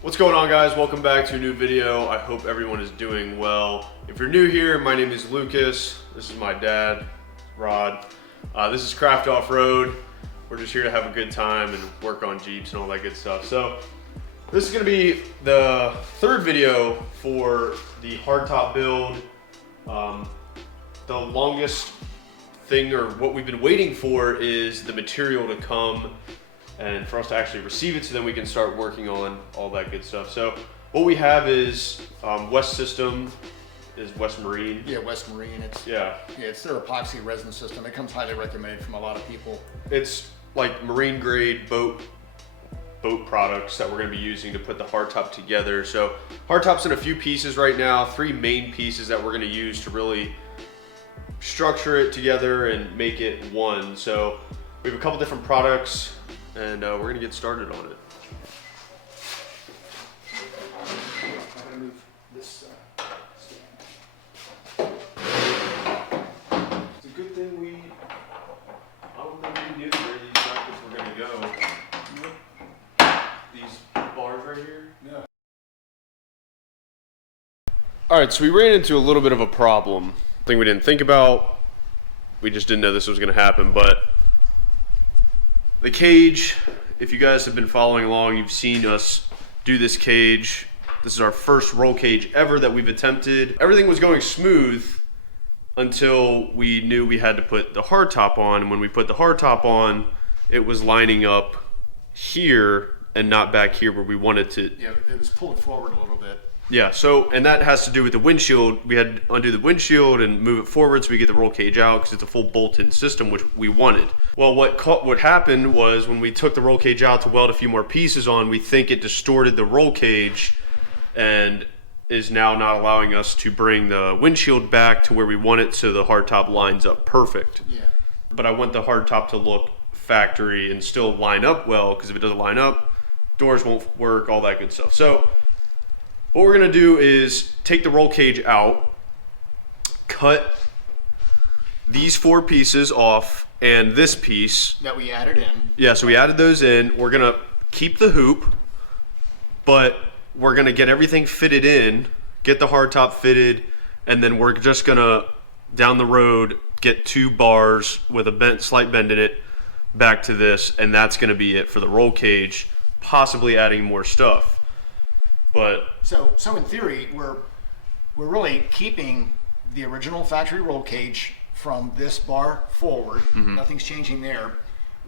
What's going on, guys? Welcome back to a new video. I hope everyone is doing well. If you're new here, my name is Lucas. This is my dad, Rod. This is Craft Off-Road. We're just here to have a good time and work on Jeeps and all that good stuff. So this is gonna be the third video for the hardtop build. The longest thing, or what we've been waiting for, is the material to come and for us to actually receive it, so then we can start working on all that good stuff. So what we have is West System, is West Marine. Yeah, West Marine. It's it's their epoxy resin system. It comes highly recommended from a lot of people. It's like marine grade boat products that we're going to be using to put the hardtop together. So hardtop's in a few pieces right now, 3 main pieces that we're going to use to really structure it together and make it one. So we have a couple different products, and we're going to get started on it. I'm going to move this It's a good thing I don't think we knew where these brackets were going to go. These bars right here? Yeah. All right, so we ran into a little bit of a problem. Thing we didn't think about. We just didn't know this was going to happen, but the cage, if you guys have been following along, you've seen us do this cage. This is our first roll cage ever that we've attempted. Everything was going smooth until we knew we had to put the hardtop on. And when we put the hardtop on, it was lining up here and not back here where we wanted to. Yeah, it was pulled forward a little bit. Yeah, so, and that has to do with the windshield. We had to undo the windshield and move it forward so we get the roll cage out, because it's a full bolt-in system, which we wanted. Well, what happened was, when we took the roll cage out to weld a few more pieces on, we think it distorted the roll cage and is now not allowing us to bring the windshield back to where we want it, so the hardtop lines up perfect. Yeah. But I want the hardtop to look factory and still line up well, because if it doesn't line up, doors won't work, all that good stuff. So what we're gonna do is take the roll cage out, cut these 4 pieces off, and this piece That we added in. Yeah, so we added those in. We're gonna keep the hoop, but we're gonna get everything fitted in, get the hardtop fitted, and then we're just gonna, down the road, get 2 bars with a slight bend in it back to this, and that's gonna be it for the roll cage, possibly adding more stuff. But So in theory, we're really keeping the original factory roll cage from this bar forward. Nothing's changing there.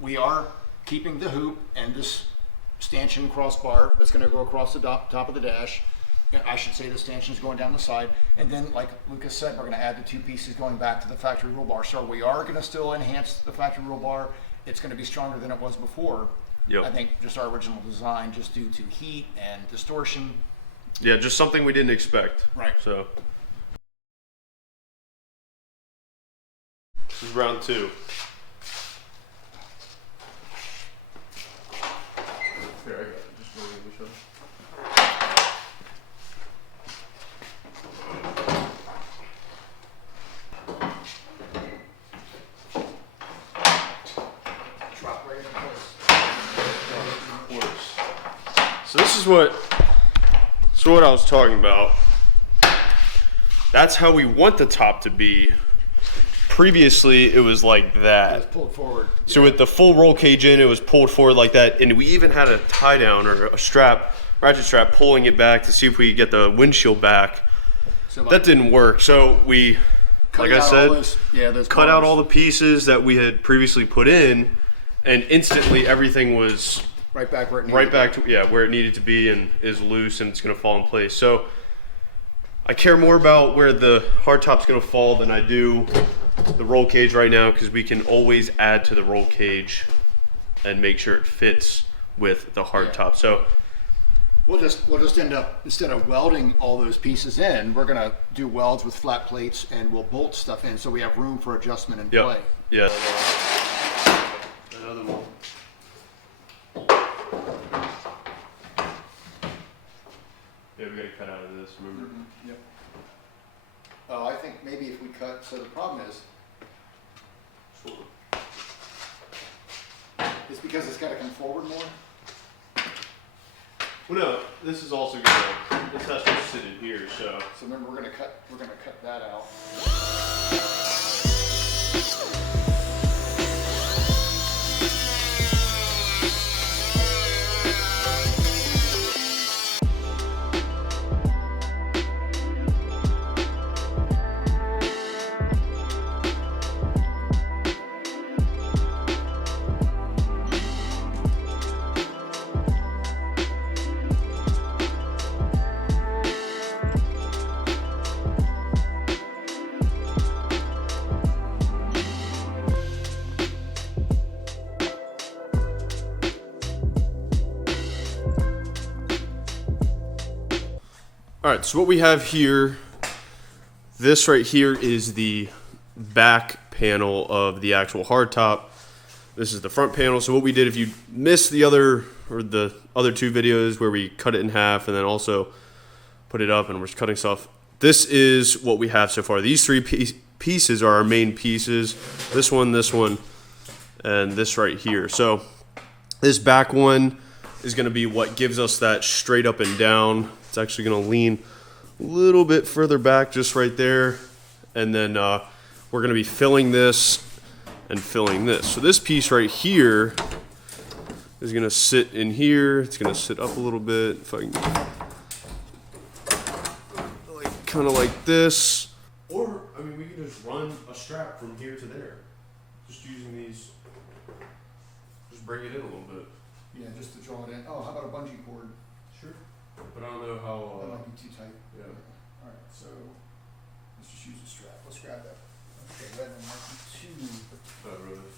We are keeping the hoop and this stanchion crossbar that's going to go across the top of the dash. I should say the stanchion's going down the side. And then, like Lucas said, we're going to add the 2 pieces going back to the factory roll bar. So we are going to still enhance the factory roll bar. It's going to be stronger than it was before. Yep. I think just our original design, just due to heat and distortion. yeah, just something we didn't expect. Right. So this is round 2. Here, I got it. Just roll it, Michelle. Drop right into place. So this is what I was talking about. That's how we want the top to be. Previously, it was like that. It was pulled forward. So with the full roll cage in, it was pulled forward like that, and we even had a tie down or a strap, ratchet strap, pulling it back to see if we could get the windshield back. So that didn't work. So we, like I said, those cut out bars. all the pieces that we had previously put in, and instantly everything was right back where it needed right back to where it needed to be, and is loose, and it's going to fall in place. So I care more about where the hardtop's going to fall than I do the roll cage right now, because we can always add to the roll cage and make sure it fits with the hardtop. So We'll just end up, instead of welding all those pieces in, we're gonna do welds with flat plates, and we'll bolt stuff in so we have room for adjustment and play. Yeah. Another one. Yeah, we gotta cut out of this, remember? Yep. Oh, I think maybe if we cut, so the problem is, it's because it's gotta come forward more. Well, no, this is also gonna, this has to sit in here, so. So remember, we're gonna cut that out. All right, so what we have here, this right here is the back panel of the actual hardtop. This is the front panel. So what we did, if you missed the other two videos where we cut it in half and then also put it up and we're just cutting stuff, this is what we have so far. These three pieces are our main pieces. This one, and this right here. So this back one is gonna be what gives us that straight up and down. It's actually gonna lean a little bit further back, just right there. And then we're gonna be filling this and filling this. So this piece right here is gonna sit in here. It's gonna sit up a little bit. If I can, like, kind of like this. Or, I mean, we can just run a strap from here to there. Just using these, just bring it in a little bit. Yeah, just to draw it in. Oh, how about a bungee cord? Sure. But I don't know how. That might be too tight. Yeah. All right, so let's just use a strap. Let's grab that. Okay, that one might be too. Oh, really?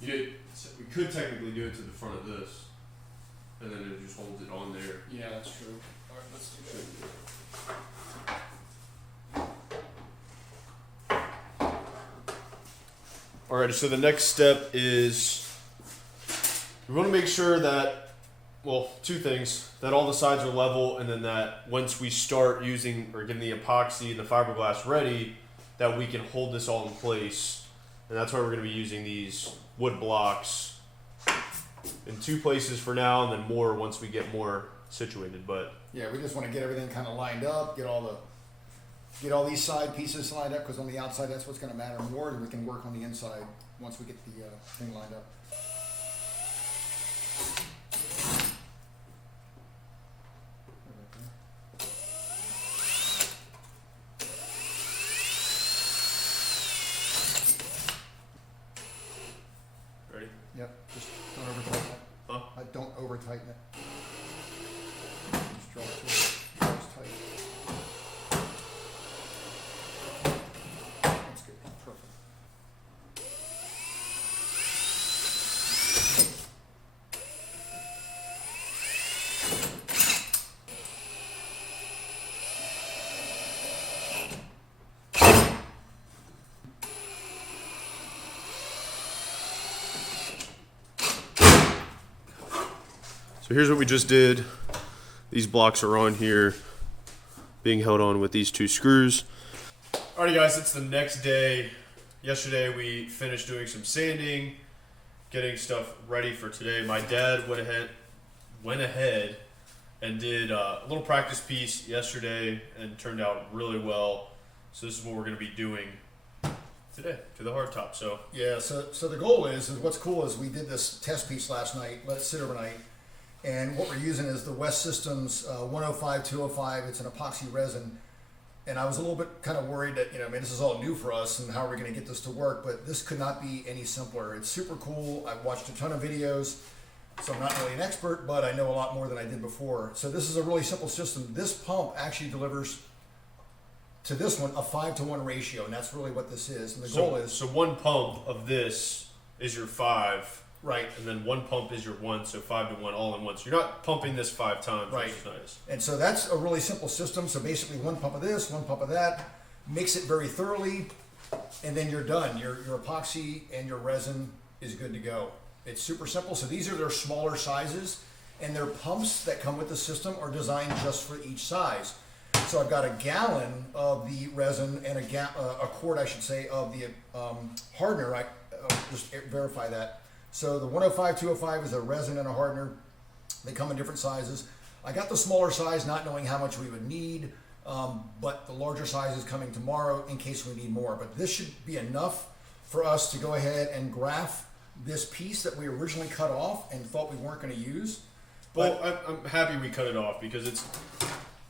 Yeah. We could technically do it to the front of this, and then it just holds it on there. Yeah, that's true. All right, let's do that. Alrighty, so the next step is we want to make sure that, well, two things, that all the sides are level, and then that once we start using or getting the epoxy and the fiberglass ready, that we can hold this all in place. And that's why we're going to be using these wood blocks in two places for now, and then more once we get more situated. But yeah, we just want to get everything kind of lined up, get all these side pieces lined up, because on the outside that's what's going to matter more, and we can work on the inside once we get the thing lined up. ready? Yep, just don't over tighten it. Huh? Don't over tighten it. Just draw it to it. Draw it tight. That's good. Perfect. So here's what we just did. These blocks are on here, being held on with these two screws. Alrighty guys, it's the next day. Yesterday we finished doing some sanding, getting stuff ready for today. My dad went ahead and did a little practice piece yesterday and turned out really well. So this is what we're going to be doing today to the hardtop. So Yeah, so the goal is what's cool is we did this test piece last night, let it sit overnight, and what we're using is the West Systems 105-205. It's an epoxy resin, and I was a little bit kind of worried that, this is all new for us, and how are we going to get this to work, but this could not be any simpler. It's super cool. I've watched a ton of videos, so I'm not really an expert, but I know a lot more than I did before. So this is a really simple system. This pump actually delivers to this one a 5-to-1 ratio, and that's really what this is. And the goal is, so one pump of this is your 5. right, And then one pump is your 1, so 5-to-1 all in one. So you're not pumping this 5 times, Right. which is nice. and so that's a really simple system. So basically one pump of this, one pump of that, mix it very thoroughly, and then you're done. Your epoxy and your resin is good to go. It's super simple. So these are their smaller sizes, and their pumps that come with the system are designed just for each size. So I've got a gallon of the resin and a quart, I should say, of the hardener. Just verify that. So the 105, 205 is a resin and a hardener. They come in different sizes. I got the smaller size not knowing how much we would need, but the larger size is coming tomorrow in case we need more. But this should be enough for us to go ahead and graft this piece that we originally cut off and thought we weren't going to use. Well, I'm happy we cut it off because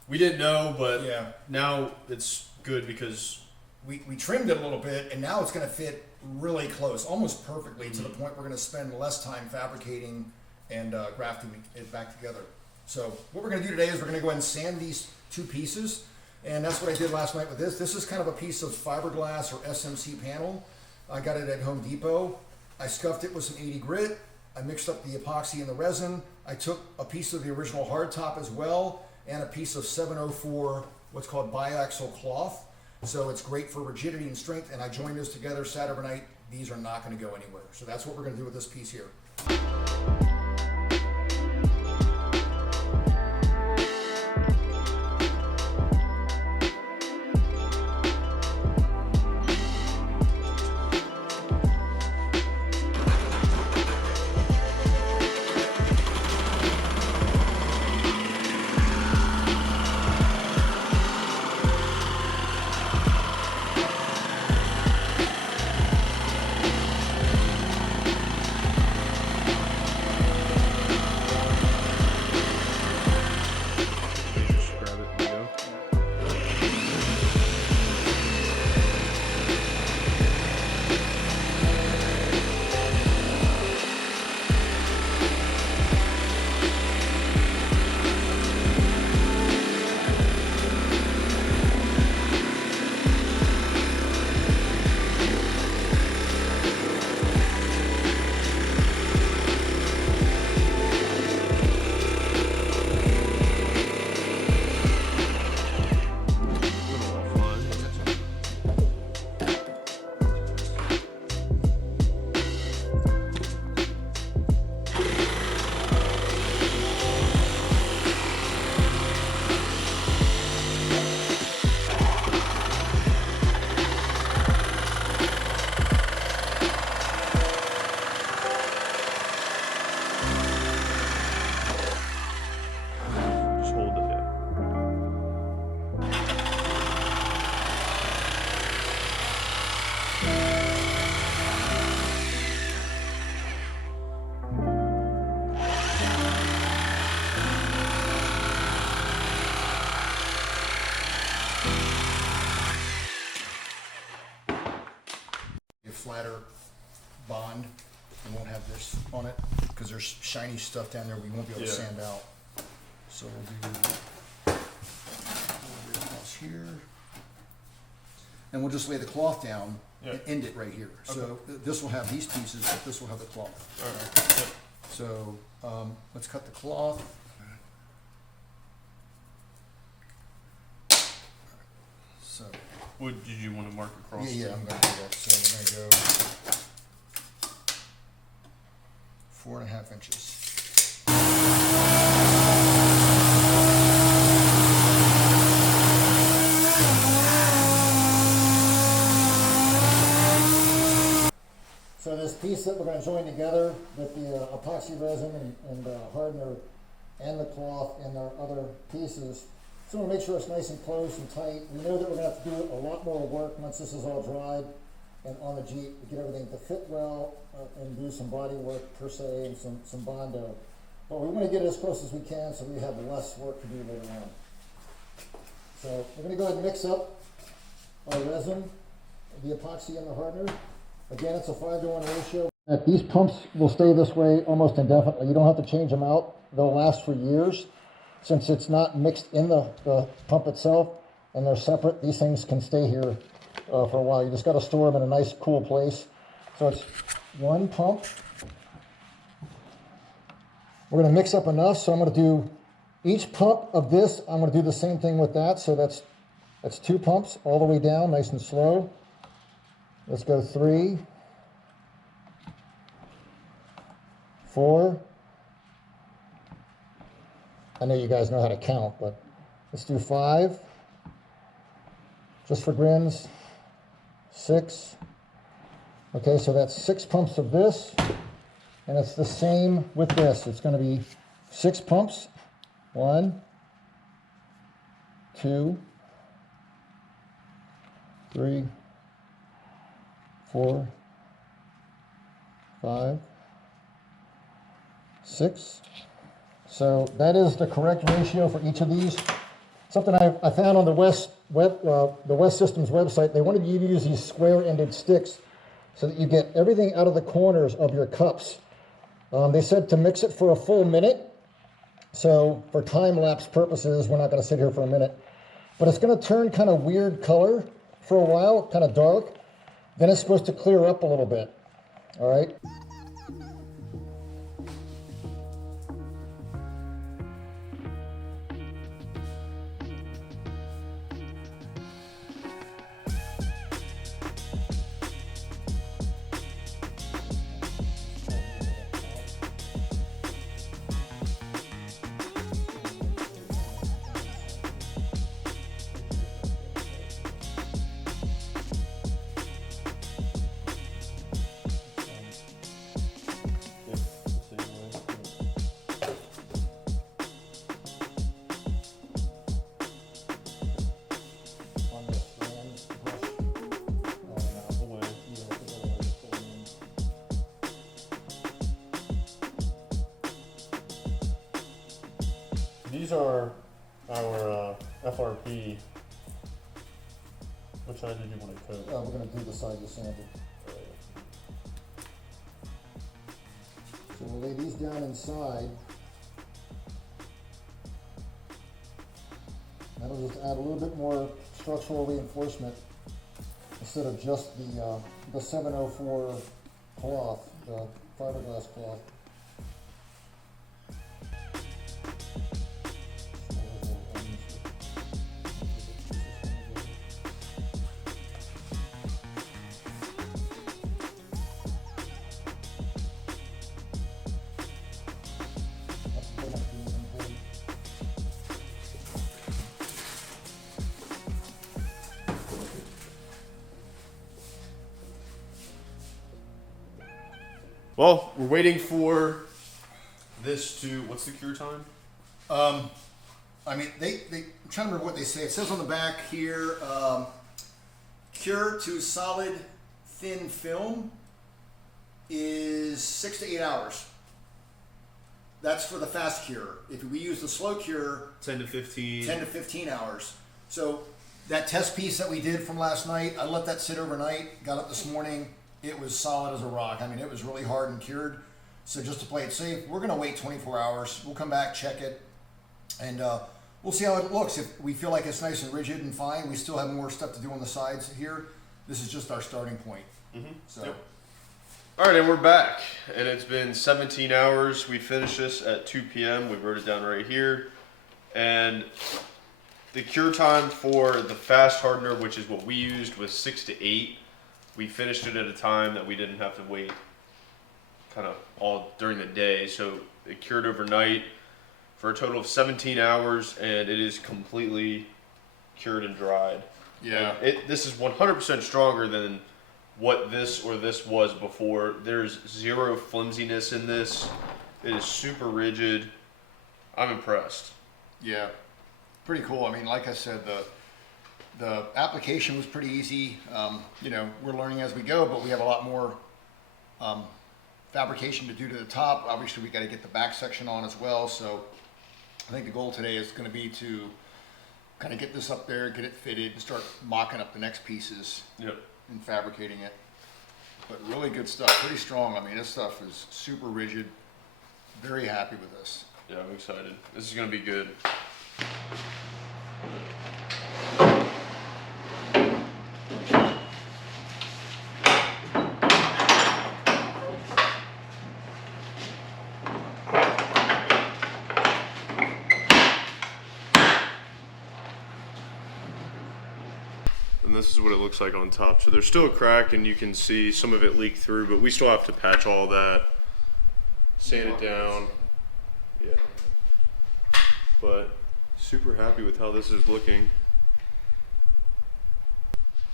we didn't know, but yeah, now it's good because we trimmed it a little bit, and now it's going to fit really close, almost perfectly, to the point we're going to spend less time fabricating and grafting it back together. So what we're going to do today is we're going to go ahead and sand these two pieces, and that's what I did last night with this. This is kind of a piece of fiberglass or SMC panel. I got it at Home Depot. I scuffed it with some 80 grit. I mixed up the epoxy and the resin. I took a piece of the original hardtop as well, and a piece of 704, what's called biaxial cloth. So it's great for rigidity and strength, and I joined those together Saturday night. These are not going to go anywhere. So that's what we're going to do with this piece here. Flatter bond and won't have this on it because there's shiny stuff down there we won't be able to sand out. So we'll do across here, and we'll just lay the cloth down and end it right here. Okay. So this will have these pieces, but this will have the cloth. All right. Yep. So let's cut the cloth. So. Did you want to mark across? Yeah, I'm going to do that. So we're going to go 4.5 inches. So this piece that we're going to join together with the epoxy resin and hardener and the cloth and our other pieces, so we'll make sure it's nice and close and tight. We know that we're going to have to do a lot more work once this is all dried and on the Jeep to get everything to fit well and do some body work per se and some Bondo. But we want to get it as close as we can so we have less work to do later on. So we're going to go ahead and mix up our resin, the epoxy and the hardener. Again, it's a 5-to-1 ratio. These pumps will stay this way almost indefinitely. You don't have to change them out. They'll last for years. Since it's not mixed in the pump itself and they're separate, these things can stay here for a while. You just got to store them in a nice cool place. So it's one pump. We're going to mix up enough, so I'm going to do each pump of this. I'm going to do the same thing with that. So that's 2 pumps all the way down, nice and slow. Let's go 3, 4. I know you guys know how to count, but let's do 5, just for grins, 6. Okay, so that's 6 pumps of this. And it's the same with this. It's going to be 6 pumps. 1, 2, 3, 4, 5, 6. So that is the correct ratio for each of these. Something I found on the West Systems website, they wanted you to use these square-ended sticks so that you get everything out of the corners of your cups. They said to mix it for a full minute. So for time-lapse purposes, we're not going to sit here for a minute. But it's going to turn kind of weird color for a while, kind of dark. Then it's supposed to clear up a little bit. All right. These are our FRP. Which side did you want to coat? We're going to do the side you sanded. So we'll lay these down inside. That'll just add a little bit more structural reinforcement instead of just the 704 cloth, the fiberglass cloth. Well, we're waiting for this to, what's the cure time? I mean, I'm trying to remember what they say. It says on the back here, cure to solid thin film is 6 to 8 hours. That's for the fast cure. If we use the slow cure, 10 to 15. 10 to 15 hours. So that test piece that we did from last night, I let that sit overnight, got up this morning. It was solid as a rock. I mean, it was really hard and cured. So just to play it safe, we're going to wait 24 hours. We'll come back, check it, and we'll see how it looks. If we feel like it's nice and rigid and fine, we still have more stuff to do on the sides here. This is just our starting point. So. Yep. All right, and we're back. And it's been 17 hours. We finished this at 2 p.m. We wrote it down right here. And the cure time for the fast hardener, which is what we used, was 6 to 8. We finished it at a time that we didn't have to wait kind of all during the day. So it cured overnight for a total of 17 hours, and it is completely cured and dried. Yeah. And this is 100% stronger than what this or this was before. There's zero flimsiness in this. It is super rigid. I'm impressed. Yeah, pretty cool. I mean, like I said, the application was pretty easy. You know, we're learning as we go, but we have a lot more fabrication to do to the top. Obviously, we got to get the back section on as well. So I think the goal today is going to be to kind of get this up there, get it fitted, and start mocking up the next pieces. Yep. And fabricating it. But really good stuff, pretty strong. I mean, this stuff is super rigid. Very happy with this. Yeah, I'm excited. This is going to be good. And this is what it looks like on top. So there's still a crack and you can see some of it leak through, but we still have to patch all that, sand it down. Yeah. But super happy with how this is looking.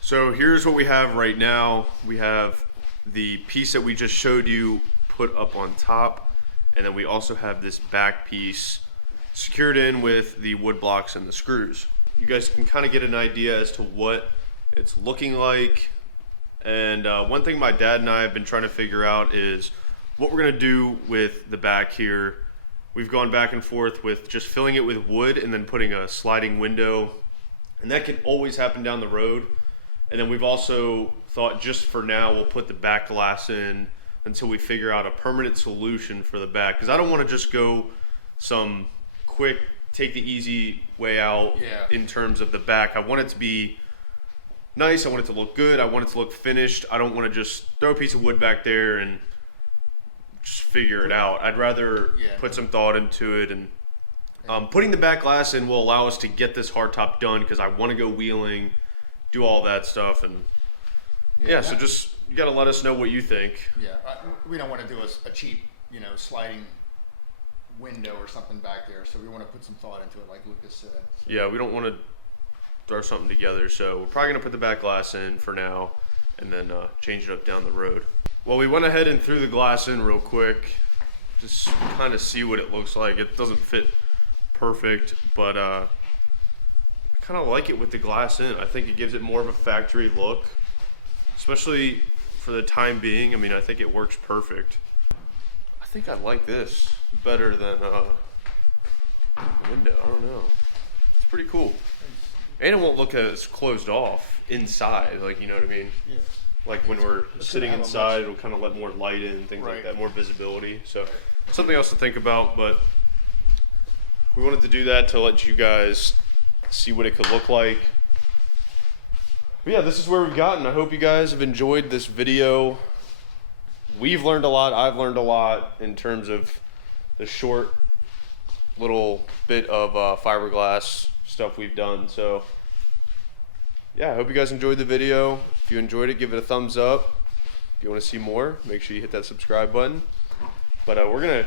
So here's what we have right now. We have the piece that we just showed you put up on top. And then we also have this back piece secured in with the wood blocks and the screws. You guys can kind of get an idea as to what it's looking like. And one thing my dad and I have been trying to figure out is what we're gonna do with the back here. We've gone back and forth with just filling it with wood and then putting a sliding window, and that can always happen down the road. And then we've also thought, just for now, we'll put the back glass in until we figure out a permanent solution for the back, because I don't want to just go some quick, take the easy way out in terms of the back. I want it to be nice, I want it to look good, I want it to look finished. I don't want to just throw a piece of wood back there and just figure it out. I'd rather put some thought into it, and putting the back glass in will allow us to get this hardtop done, because I want to go wheeling, do all that stuff, and so just, you got to let us know what you think. We don't want to do a cheap, you know, sliding window or something back there, so we want to put some thought into it, like Lucas said. So. Yeah, we don't want to throw something together, so we're probably going to put the back glass in for now, and then change it up down the road. Well, we went ahead and threw the glass in real quick, just kind of see what it looks like. It doesn't fit perfect, but I kind of like it with the glass in. I think it gives it more of a factory look, especially for the time being. I mean, I think it works perfect. I think I like this better than the window. I don't know. It's pretty cool. And it won't look as closed off inside, like, you know what I mean? Yeah. Like when we're sitting inside, it'll kind of let more light in, things like that, more visibility. So something else to think about, but we wanted to do that to let you guys see what it could look like. But yeah, this is where we've gotten. I hope you guys have enjoyed this video. We've learned a lot. I've learned a lot in terms of the short little bit of fiberglass stuff we've done. So yeah, I hope you guys enjoyed the video. If you enjoyed it, give it a thumbs up. If you want to see more, make sure you hit that subscribe button. But we're gonna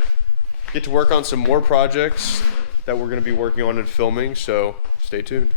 get to work on some more projects that we're gonna be working on and filming, so stay tuned.